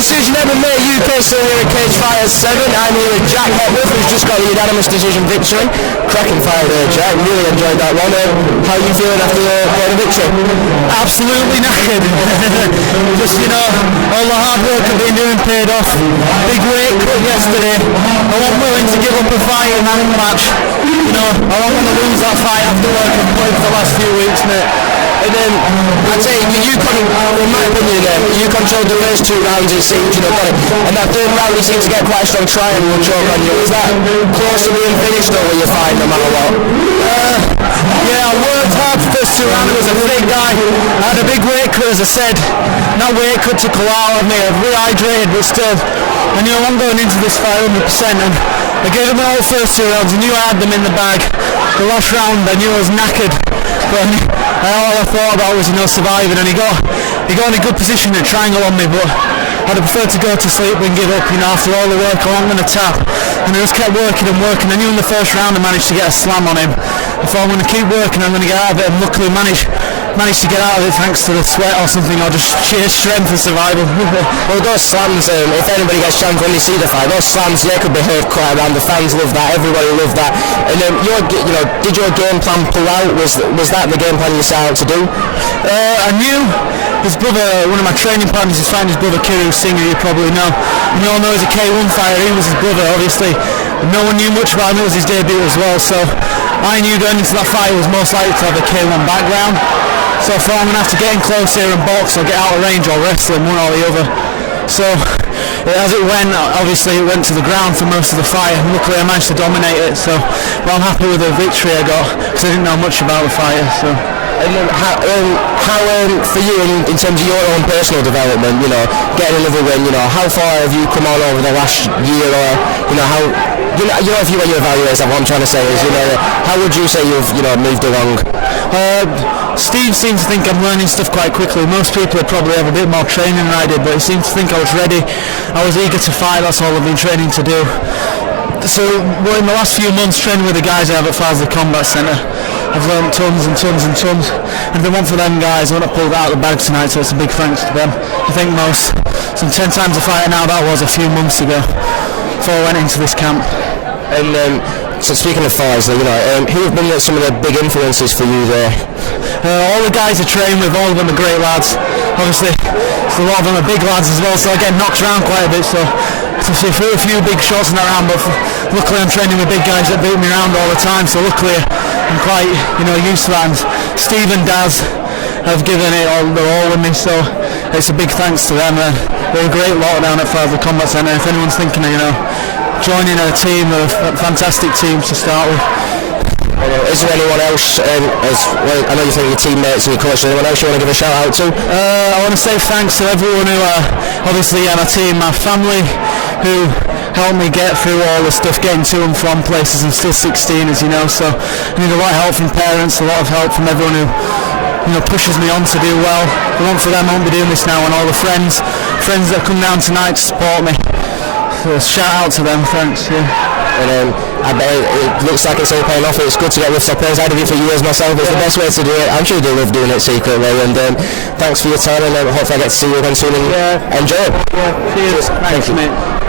decision MMA UK, still here at Cage Fighters 7. I'm here with Jack Hepworth, who's just got a unanimous decision victory. Cracking fight there, Jack. Really enjoyed that one. How are you feeling after getting a victory? Absolutely knackered. Just, all the hard work I've been doing paid off. Big weight cut yesterday. I wasn't willing to give up a fight in that match. I don't want to lose that fight after work I've played for the last few weeks, mate. And then, I'd say, in my opinion, you controlled the first 2 rounds, it seemed, got it. And that 3rd round, you seemed to get quite a strong triangle choke on you. Was that close to being finished, or were you fine no matter what? Yeah, I worked hard for the first 2 rounds. I was a big guy. I had a big weight cut, as I said. And that weight cut took a while of me. I've rehydrated, but still, I knew I'm going into this fight 100%. And I gave him all the first 2 rounds. I knew I had them in the bag. The last round, I knew I was knackered. But all I thought about was, surviving, and he got in a good position to triangle on me, but I'd have preferred to go to sleep than give up, after all the work I'm going to tap. And I just kept working and working. I knew in the first round I managed to get a slam on him. I thought I'm going to keep working, I'm going to get out of it, and luckily managed to get out of it thanks to the sweat or something, or just sheer strength and survival. Well, those slams, if anybody gets a chance when they see the fight, those slams, they could be heard quite around. The fans love that, everybody loved that. And did your game plan pull out? Was that the game plan you set out to do? I knew his brother, one of my training partners, is fighting his brother Kiru Singh, you probably know. You all know he's a K1 fighter, he was his brother, obviously. No one knew much about him, it was his debut as well, so I knew going into that fight he was most likely to have a K1 background. So I thought I'm going to have to get in close here and box or get out of range or wrestle him, one or the other. So as it went, obviously it went to the ground for most of the fight, and luckily I managed to dominate it. So I'm happy with the victory I got, because I didn't know much about the fighter. So. And then how for you in terms of your own personal development, getting another win, how far have you come on over the last year, or how if you when you evaluate that, what I'm trying to say is, how would you say you've moved along? Steve seems to think I'm learning stuff quite quickly. Most people would probably have a bit more training than I did, but he seemed to think I was ready. I was eager to fight, that's all I've been training to do. So in the last few months training with the guys I have at Farsley Combat Centre, I've learned tons and tons and tons. And if they want for them guys, I want to pull that out of the bag tonight, so it's a big thanks to them. I think most, some 10 times a fighter now, that was a few months ago, before I went into this camp. And so speaking of Farsley, who have been some of the big influences for you there? All the guys I train with, all of them are great lads. Obviously, a lot of them are big lads as well, so I get knocked around quite a bit, so a few big shots in that round, but luckily I'm training with big guys that beat me around all the time, so luckily I'm quite used to that. And Steve and Daz have given it all, they're all with me, so it's a big thanks to them. They're a great lot down at Farsley Combat Centre. If anyone's thinking of joining a team, they're a fantastic team to start with. Is there anyone else, I know you think your teammates and your coach, anyone else you want to give a shout out to? I want to say thanks to everyone who obviously my team, my family, who helped me get through all the stuff, getting to and from places. I'm still 16, as you know, so I need a lot of help from parents, a lot of help from everyone who pushes me on to do well. If it weren't for them, I won't be doing this now, and all the friends that come down tonight to support me. So shout out to them, thanks. Yeah. And I bet it looks like it's all paying off. It's good to get with suppers. I did it for years myself. It's the best way to do it. I'm sure they love doing it secretly. And thanks for your time, and hopefully I get to see you again soon and enjoy it. Yeah, cheers. Thanks, mate.